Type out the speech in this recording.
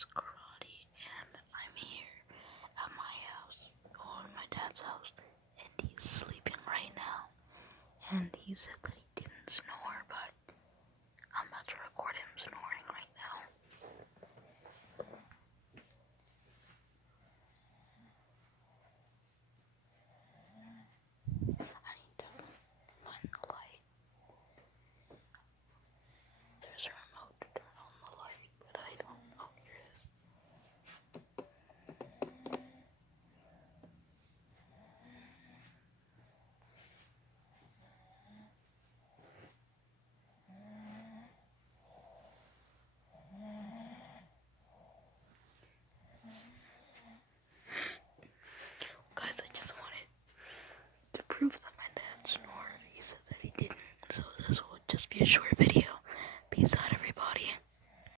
it's Karate, and I'm here at my house, or my dad's house, and he's sleeping right now. And he said that he didn't snore, but I'm about to record him snoring right now. I need to find the light. There's a remote to turn on the light, but I don't know. Here it is. Guys, I just wanted to prove that my dad snored. He said that he didn't, so this will just be a short video.